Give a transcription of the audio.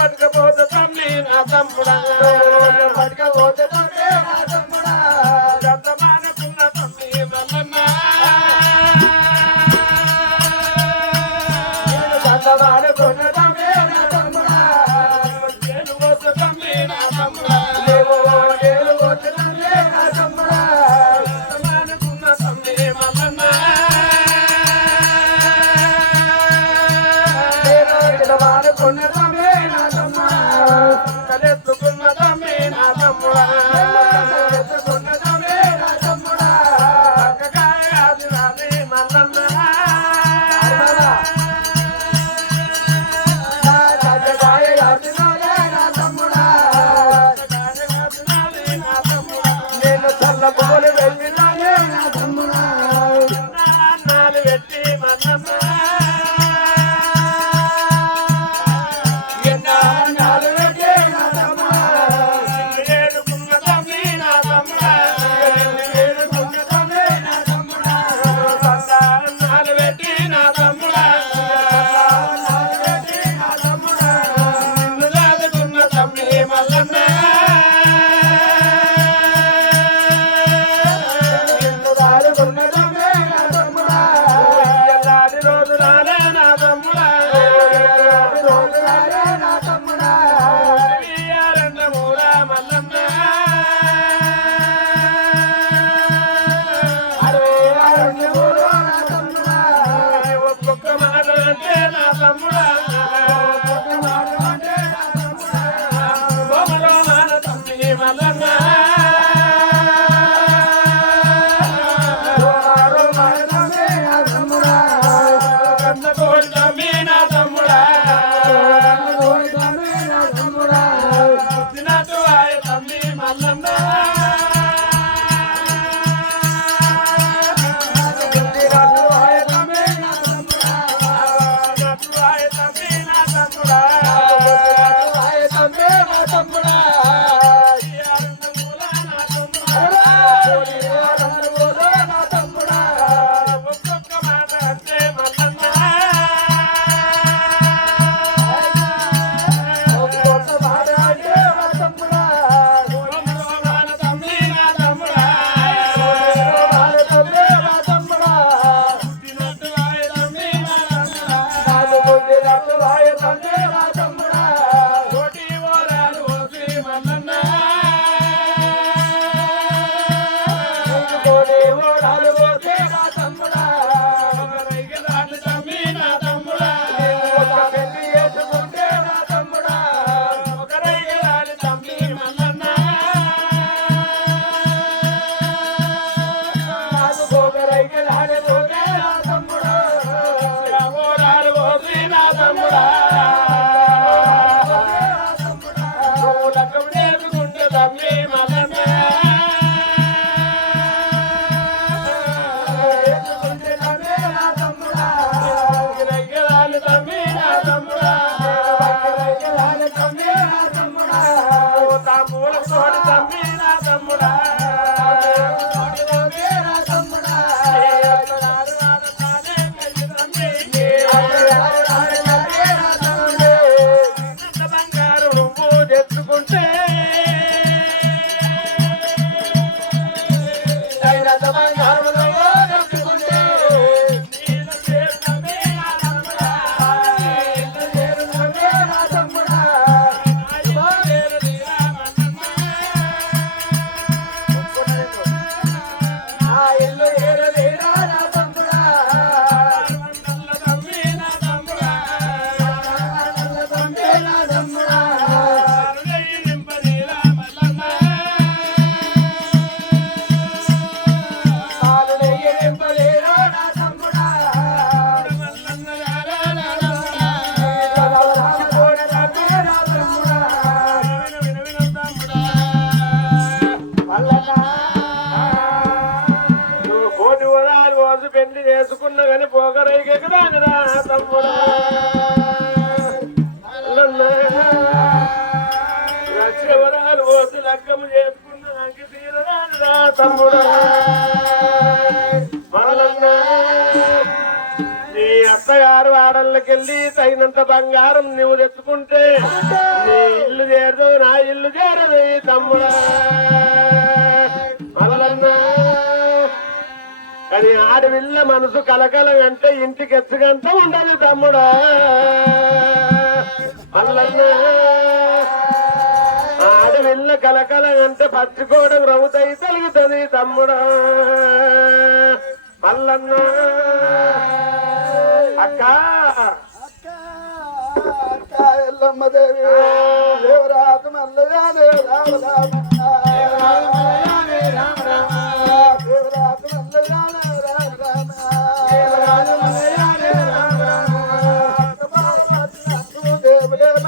పట్టుకపోతే తమ్మి నా తమ్ముడా పట్టుకపోతే తమ్మి నా తమ్ముడా గతమానుకున్న తమ్మి మల్లన్న గతమానుకున్న తమ్మి నా తమ్ముడా నేను పోతే తమ్మి నా తమ్ముడా నేను పోతే తమ్మి నా తమ్ముడా గతమానుకున్న తమ్మి మల్లన్న గతమానుకున్న తమ్మి నా తమ్ముడా కలెత్తుకున్న తమ్మి నా తమ్ముడా కలెత్తుకున్న తమ్మి నా తమ్ముడా కాయాది నాది మల్లన్న కాయాది నా తమ్ముడా నేను చల్లబోలు వెళ్ళినానే నా తమ్ముడా నాలు పెట్టి మల్లన్న పెళ్లి చేసుకున్నా గాని పోగరైకే కదా తమ్ముడా లక్షవరాలు పోసి లగ్గము చేసుకున్నాకి తీరరా తమ్ముడా నీ అత్త అత్తగారు ఆడళ్ళకెళ్ళి తగినంత బంగారం నువ్వు తెచ్చుకుంటే నీ ఇల్లు చేరదు నా ఇల్లు చేరదు తమ్ముడా మల్లన్నా. కానీ ఆడవిల్ల మనసు కలకలం అంటే ఇంటికి ఎచ్చగంట ఉండదు తమ్ముడా మల్లన్నా. ఆడవిల్ల కలకలం అంటే పచ్చుకోవడం రవ్వుతాయి తలుగుతుంది తమ్ముడా మల్లన్నా. అక్క ఎల్లమ్మ దేవి దేవరాజు మల్లయ్య దేవరాజు రామ దేవరాజు మల్లయ్య దేవరాజు రామ దేవరాజు మల్లయ్య దేవరాజు రామ దేవుడేమ